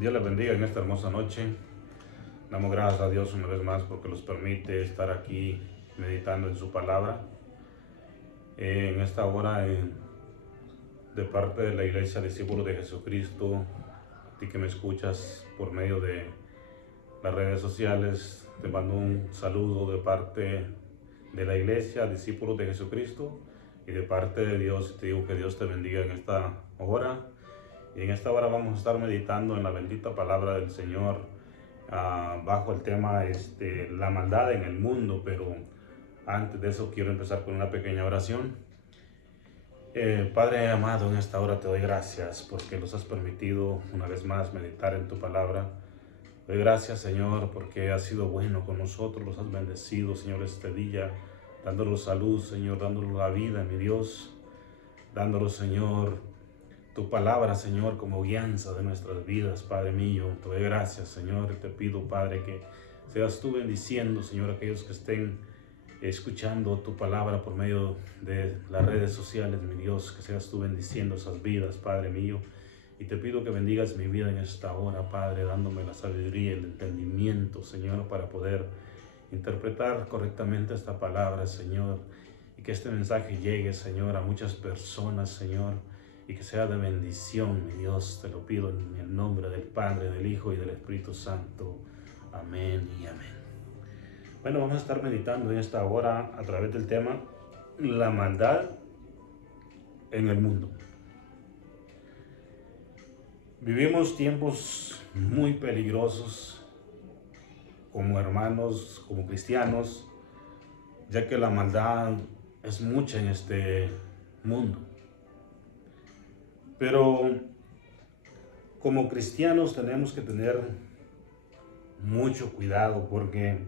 Dios les bendiga en esta hermosa noche. Damos gracias a Dios una vez más porque nos permite estar aquí meditando en su palabra. En esta hora, de parte de la Iglesia Discípulos de Jesucristo, a ti que me escuchas por medio de las redes sociales, te mando un saludo de parte de la Iglesia Discípulos de Jesucristo y de parte de Dios. Te digo que Dios te bendiga en esta hora. Y en esta hora vamos a estar meditando en la bendita palabra del Señor, bajo el tema la maldad en el mundo. Pero antes de eso quiero empezar con una pequeña oración. Padre amado, en esta hora te doy gracias porque nos has permitido una vez más meditar en tu palabra. Doy gracias, Señor, porque has sido bueno con nosotros, los has bendecido, Señor, este día, dándonos salud, Señor, dándonos la vida, mi Dios, dándonos, Señor, tu palabra, Señor, como guianza de nuestras vidas, Padre mío. Te doy gracias, Señor, y te pido, Padre, que seas tú bendiciendo, Señor, a aquellos que estén escuchando tu palabra por medio de las redes sociales, mi Dios, que seas tú bendiciendo esas vidas, Padre mío. Y te pido que bendigas mi vida en esta hora, Padre, dándome la sabiduría y el entendimiento, Señor, para poder interpretar correctamente esta palabra, Señor. Y que este mensaje llegue, Señor, a muchas personas, Señor, y que sea de bendición, mi Dios. Te lo pido en el nombre del Padre, del Hijo y del Espíritu Santo. Amén y amén. Bueno, vamos a estar meditando en esta hora a través del tema la maldad en el mundo. Vivimos tiempos muy peligrosos como hermanos, como cristianos, ya que la maldad es mucha en este mundo. Pero como cristianos tenemos que tener mucho cuidado, porque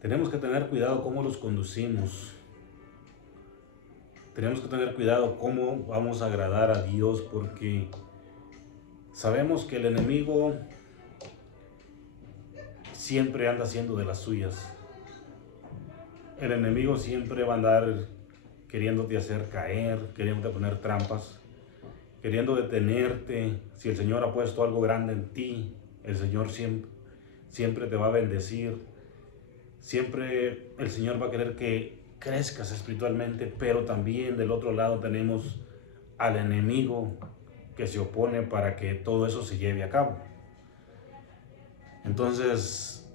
tenemos que tener cuidado cómo los conducimos. Tenemos que tener cuidado cómo vamos a agradar a Dios, porque sabemos que el enemigo siempre anda haciendo de las suyas. El enemigo siempre va a andar queriéndote hacer caer, queriéndote poner trampas, queriendo detenerte. Si el Señor ha puesto algo grande en ti, el Señor siempre te va a bendecir. Siempre el Señor va a querer que crezcas espiritualmente, pero también del otro lado tenemos al enemigo que se opone para que todo eso se lleve a cabo. Entonces,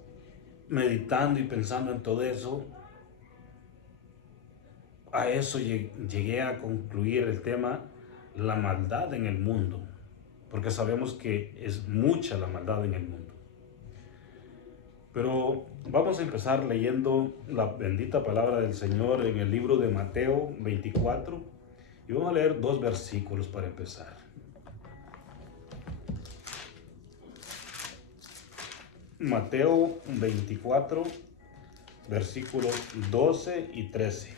meditando y pensando en todo eso, a eso llegué a concluir el tema, la maldad en el mundo, porque sabemos que es mucha la maldad en el mundo. Pero vamos a empezar leyendo la bendita palabra del Señor en el libro de Mateo 24 y vamos a leer 2 versículos para empezar. Mateo 24, versículos 12 y 13.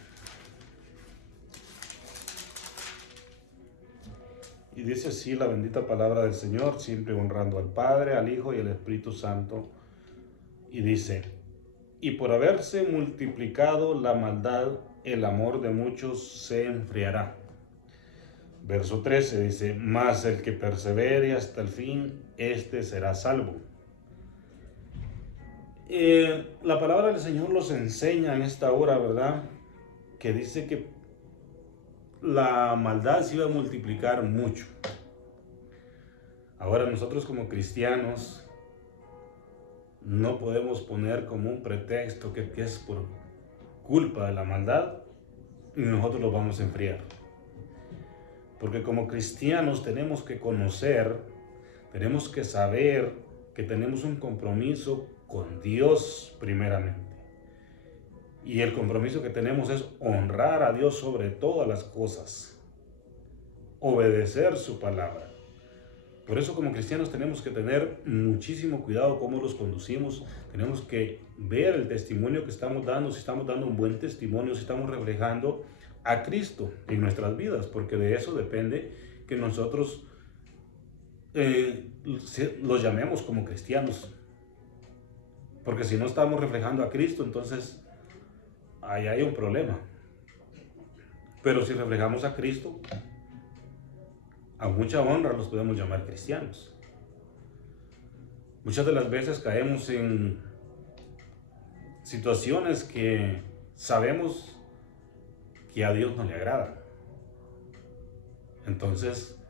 Y dice así la bendita palabra del Señor, siempre honrando al Padre, al Hijo y al Espíritu Santo. Y dice: y por haberse multiplicado la maldad, el amor de muchos se enfriará. Verso 13 dice: mas el que persevere hasta el fin, este será salvo. La palabra del Señor nos enseña en esta hora, ¿verdad?, que dice que la maldad se iba a multiplicar mucho. Ahora nosotros como cristianos no podemos poner como un pretexto que es por culpa de la maldad y nosotros lo vamos a enfriar. Porque como cristianos tenemos que conocer, tenemos que saber que tenemos un compromiso con Dios primeramente. Y el compromiso que tenemos es honrar a Dios sobre todas las cosas, obedecer su palabra. Por eso como cristianos tenemos que tener muchísimo cuidado cómo los conducimos. Tenemos que ver el testimonio que estamos dando, si estamos dando un buen testimonio, si estamos reflejando a Cristo en nuestras vidas, porque de eso depende que nosotros los llamemos como cristianos. Porque si no estamos reflejando a Cristo, entonces ahí hay un problema. Pero si reflejamos a Cristo, a mucha honra los podemos llamar cristianos. Muchas de las veces caemos en situaciones que sabemos que a Dios no le agrada. Entonces,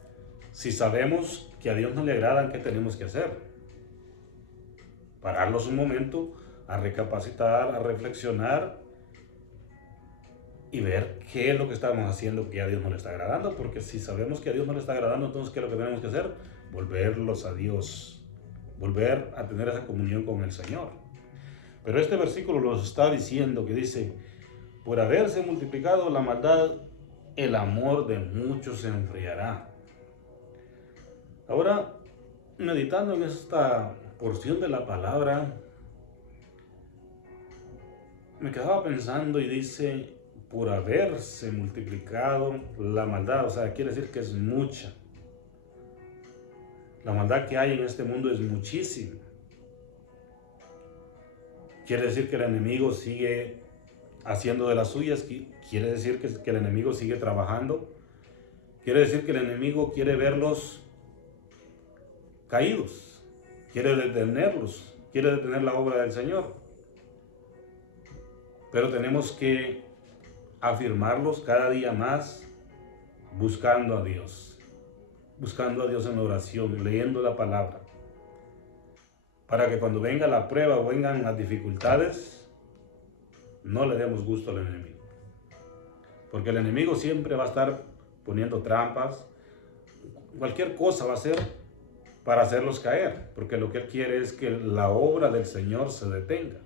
si sabemos que a Dios no le agradan, ¿qué tenemos que hacer? Pararlos un momento, a recapacitar, a reflexionar y ver qué es lo que estamos haciendo que a Dios no le está agradando, porque si sabemos que a Dios no le está agradando, entonces ¿qué es lo que tenemos que hacer? Volverlos a Dios, volver a tener esa comunión con el Señor. Pero este versículo nos está diciendo que dice, por haberse multiplicado la maldad, el amor de muchos se enfriará. Ahora, meditando en esta porción de la palabra, me quedaba pensando y dice, por haberse multiplicado la maldad, o sea, quiere decir que es mucha. La maldad que hay en este mundo es muchísima. Quiere decir que el enemigo sigue haciendo de las suyas, quiere decir que el enemigo sigue trabajando, quiere decir que el enemigo quiere verlos caídos, quiere detenerlos, quiere detener la obra del Señor. Pero tenemos que afirmarlos cada día más buscando a Dios en oración, leyendo la palabra, para que cuando venga la prueba o vengan las dificultades, no le demos gusto al enemigo. Porque el enemigo siempre va a estar poniendo trampas, cualquier cosa va a hacer para hacerlos caer, porque lo que él quiere es que la obra del Señor se detenga.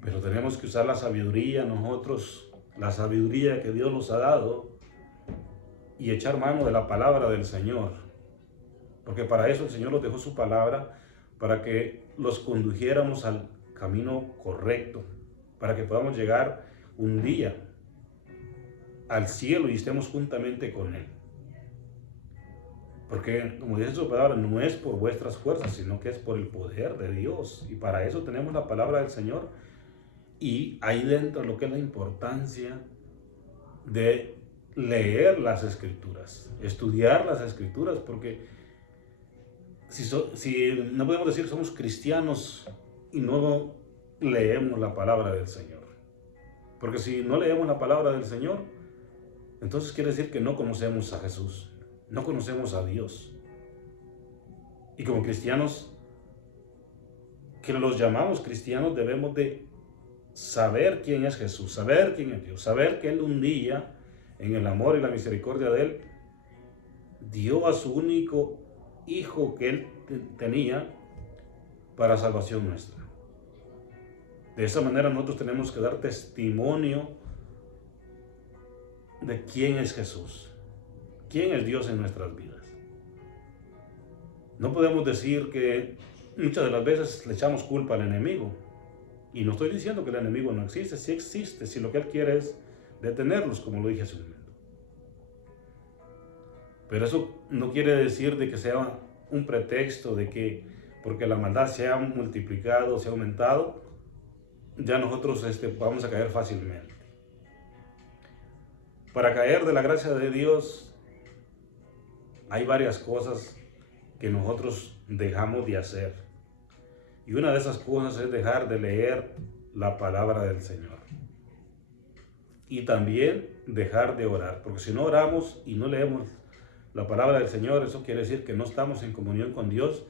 Pero tenemos que usar la sabiduría nosotros, la sabiduría que Dios nos ha dado, y echar mano de la palabra del Señor. Porque para eso el Señor nos dejó su palabra, para que los condujéramos al camino correcto, para que podamos llegar un día al cielo y estemos juntamente con Él. Porque, como dice su palabra, no es por vuestras fuerzas, sino que es por el poder de Dios. Y para eso tenemos la palabra del Señor. Y ahí dentro lo que es la importancia de leer las Escrituras, estudiar las Escrituras, porque si no podemos decir somos cristianos y no leemos la palabra del Señor. Porque si no leemos la palabra del Señor, entonces quiere decir que no conocemos a Jesús, no conocemos a Dios. Y como cristianos, que los llamamos cristianos, debemos de saber quién es Jesús, saber quién es Dios, saber que Él un día, en el amor y la misericordia de Él, dio a su único Hijo que Él tenía para salvación nuestra. De esa manera nosotros tenemos que dar testimonio de quién es Jesús, quién es Dios en nuestras vidas. No podemos decir que muchas de las veces le echamos culpa al enemigo. Y no estoy diciendo que el enemigo no existe, sí existe, si lo que él quiere es detenerlos, como lo dije hace un momento. Pero eso no quiere decir de que sea un pretexto de que porque la maldad se ha multiplicado, se ha aumentado, ya nosotros vamos a caer fácilmente. Para caer de la gracia de Dios hay varias cosas que nosotros dejamos de hacer. Y una de esas cosas es dejar de leer la palabra del Señor. Y también dejar de orar. Porque si no oramos y no leemos la palabra del Señor, eso quiere decir que no estamos en comunión con Dios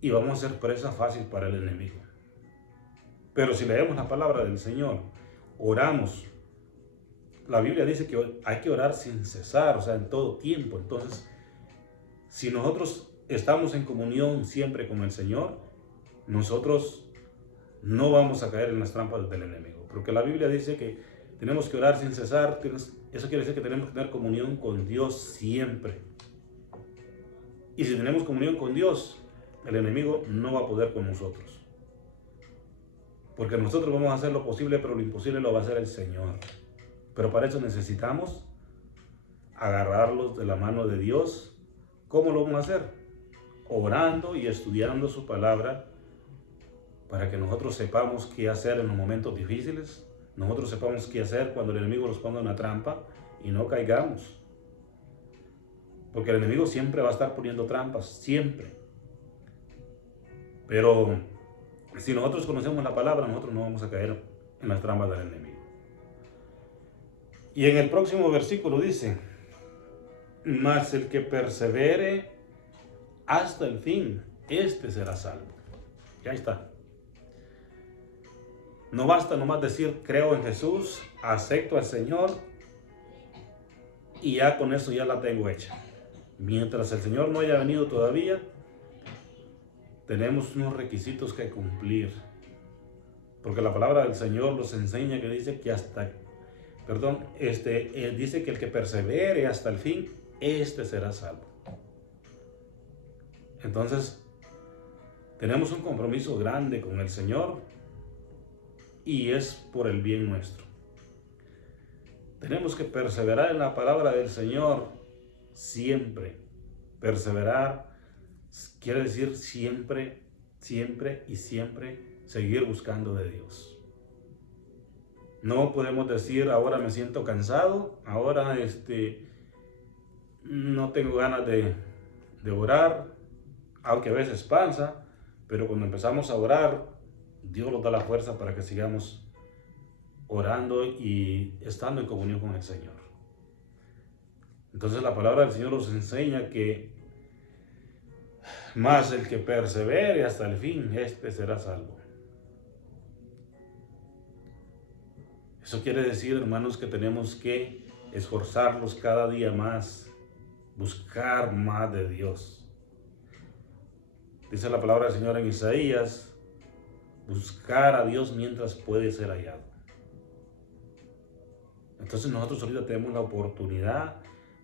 y vamos a ser presa fácil para el enemigo. Pero si leemos la palabra del Señor, oramos. La Biblia dice que hay que orar sin cesar, o sea, en todo tiempo. Entonces, si nosotros estamos en comunión siempre con el Señor, nosotros no vamos a caer en las trampas del enemigo. Porque la Biblia dice que tenemos que orar sin cesar. Eso quiere decir que tenemos que tener comunión con Dios siempre. Y si tenemos comunión con Dios, el enemigo no va a poder con nosotros. Porque nosotros vamos a hacer lo posible, pero lo imposible lo va a hacer el Señor. Pero para eso necesitamos agarrarlos de la mano de Dios. ¿Cómo lo vamos a hacer? Orando y estudiando su palabra, para que nosotros sepamos qué hacer en los momentos difíciles, nosotros sepamos qué hacer cuando el enemigo nos ponga una trampa y no caigamos. Porque el enemigo siempre va a estar poniendo trampas, siempre. Pero si nosotros conocemos la palabra, nosotros no vamos a caer en las trampas del enemigo. Y en el próximo versículo dice, mas el que persevere hasta el fin, este será salvo. Ya está. No basta nomás decir, creo en Jesús, acepto al Señor, y ya con eso ya la tengo hecha. Mientras el Señor no haya venido todavía, tenemos unos requisitos que cumplir. Porque la palabra del Señor nos enseña que dice que dice que el que persevere hasta el fin, este será salvo. Entonces, tenemos un compromiso grande con el Señor y es por el bien nuestro. Tenemos que perseverar en la palabra del Señor siempre. Perseverar quiere decir siempre, siempre y siempre seguir buscando de Dios. No podemos decir, ahora me siento cansado, ahora no tengo ganas de orar, aunque a veces pasa, pero cuando empezamos a orar, Dios nos da la fuerza para que sigamos orando y estando en comunión con el Señor. Entonces la palabra del Señor nos enseña que más el que persevere hasta el fin, este será salvo. Eso quiere decir, hermanos, que tenemos que esforzarnos cada día más, buscar más de Dios. Dice la palabra del Señor en Isaías, buscar a Dios mientras puede ser hallado. Entonces nosotros ahorita tenemos la oportunidad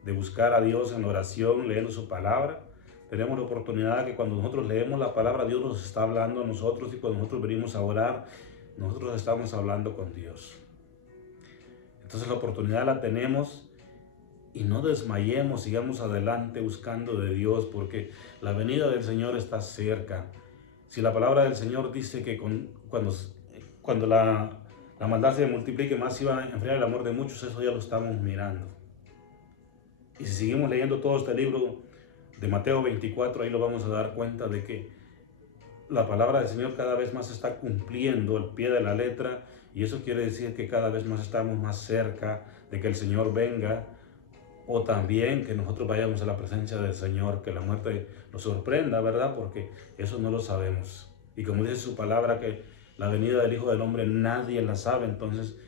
de buscar a Dios en oración, leyendo su palabra. Tenemos la oportunidad que cuando nosotros leemos la palabra, Dios nos está hablando a nosotros, y cuando nosotros venimos a orar, nosotros estamos hablando con Dios. Entonces la oportunidad la tenemos y no desmayemos, sigamos adelante buscando de Dios, porque la venida del Señor está cerca. Si la palabra del Señor dice que cuando la maldad se multiplique, más se va a enfriar el amor de muchos, eso ya lo estamos mirando. Y si seguimos leyendo todo este libro de Mateo 24, ahí lo vamos a dar cuenta de que la palabra del Señor cada vez más se está cumpliendo al pie de la letra, y eso quiere decir que cada vez más estamos más cerca de que el Señor venga, o también que nosotros vayamos a la presencia del Señor, que la muerte nos sorprenda, ¿verdad? Porque eso no lo sabemos. Y como dice su palabra, que la venida del Hijo del Hombre nadie la sabe. Entonces,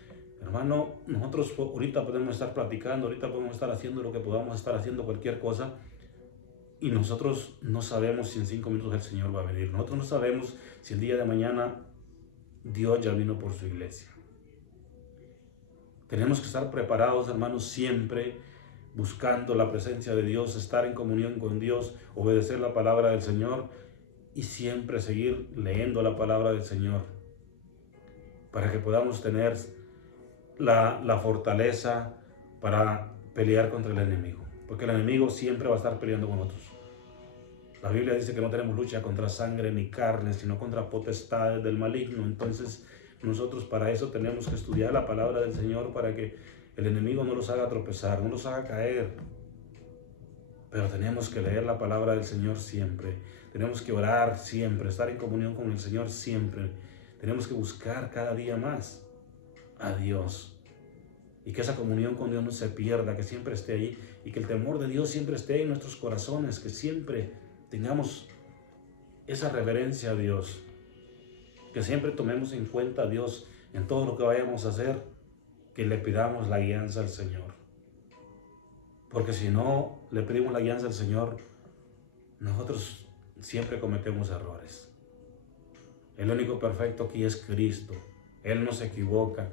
hermano, nosotros ahorita podemos estar platicando, ahorita podemos estar haciendo lo que podamos estar haciendo, cualquier cosa, y nosotros no sabemos si en 5 minutos el Señor va a venir. Nosotros no sabemos si el día de mañana Dios ya vino por su iglesia. Tenemos que estar preparados, hermanos, siempre buscando la presencia de Dios, estar en comunión con Dios, obedecer la palabra del Señor y siempre seguir leyendo la palabra del Señor para que podamos tener la fortaleza para pelear contra el enemigo, porque el enemigo siempre va a estar peleando con nosotros. La Biblia dice que no tenemos lucha contra sangre ni carne, sino contra potestades del maligno. Entonces nosotros para eso tenemos que estudiar la palabra del Señor, para que el enemigo no los haga tropezar, no los haga caer. Pero tenemos que leer la palabra del Señor siempre. Tenemos que orar siempre, estar en comunión con el Señor siempre. Tenemos que buscar cada día más a Dios. Y que esa comunión con Dios no se pierda, que siempre esté ahí. Y que el temor de Dios siempre esté en nuestros corazones, que siempre tengamos esa reverencia a Dios. Que siempre tomemos en cuenta a Dios en todo lo que vayamos a hacer. Que le pidamos la guianza al Señor. Porque si no le pedimos la guianza al Señor, nosotros siempre cometemos errores. El único perfecto aquí es Cristo. Él no se equivoca.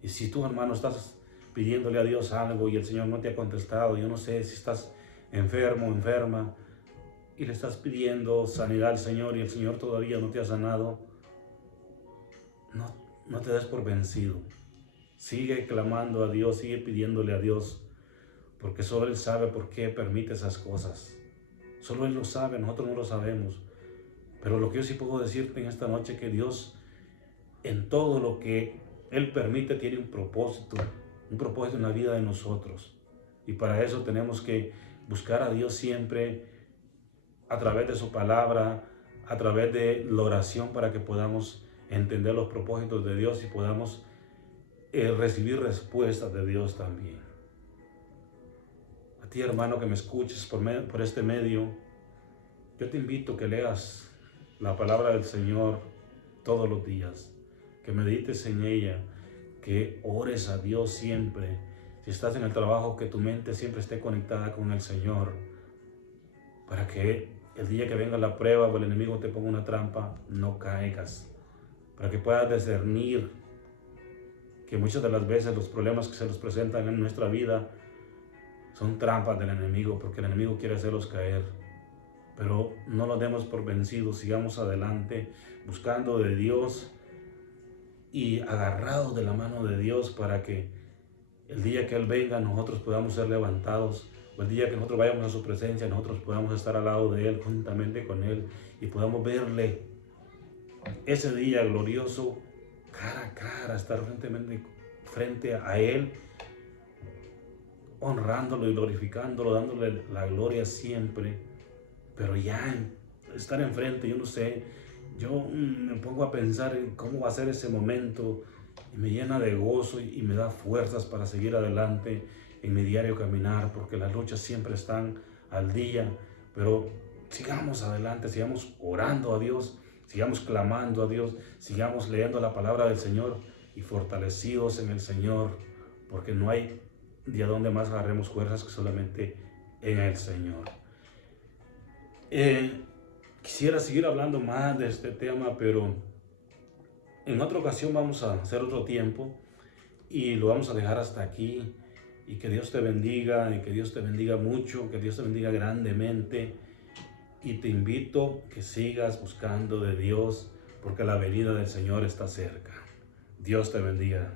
Y si tú, hermano, estás pidiéndole a Dios algo y el Señor no te ha contestado, yo no sé si estás enfermo o enferma y le estás pidiendo sanidad al Señor y el Señor todavía no te ha sanado, no te des por vencido. Sigue clamando a Dios, sigue pidiéndole a Dios, porque solo Él sabe por qué permite esas cosas. Solo Él lo sabe, nosotros no lo sabemos. Pero lo que yo sí puedo decirte en esta noche es que Dios, en todo lo que Él permite, tiene un propósito en la vida de nosotros. Y para eso tenemos que buscar a Dios siempre a través de su palabra, a través de la oración para que podamos entender los propósitos de Dios y podamos recibir respuestas de Dios también. A ti, hermano, que me escuches por este medio, yo te invito a que leas la palabra del Señor todos los días, que medites en ella, que ores a Dios siempre. Si estás en el trabajo, que tu mente siempre esté conectada con el Señor, para que el día que venga la prueba o el enemigo te ponga una trampa, no caigas, para que puedas discernir que muchas de las veces los problemas que se nos presentan en nuestra vida son trampas del enemigo, porque el enemigo quiere hacerlos caer. Pero no lo demos por vencidos, sigamos adelante buscando de Dios y agarrados de la mano de Dios, para que el día que Él venga nosotros podamos ser levantados, o el día que nosotros vayamos a su presencia nosotros podamos estar al lado de Él, juntamente con Él, y podamos verle ese día glorioso cara a cara, estar frente a Él, honrándolo y glorificándolo, dándole la gloria siempre. Pero ya estar enfrente, yo no sé, yo me pongo a pensar en cómo va a ser ese momento y me llena de gozo y me da fuerzas para seguir adelante en mi diario caminar, porque las luchas siempre están al día. Pero sigamos adelante, sigamos orando a Dios, sigamos clamando a Dios, sigamos leyendo la palabra del Señor y fortalecidos en el Señor, porque no hay de dónde más agarremos fuerzas que solamente en el Señor. Quisiera seguir hablando más de este tema, pero en otra ocasión vamos a hacer otro tiempo y lo vamos a dejar hasta aquí. Y que Dios te bendiga, y que Dios te bendiga mucho, que Dios te bendiga grandemente. Y te invito a que sigas buscando de Dios, porque la venida del Señor está cerca. Dios te bendiga.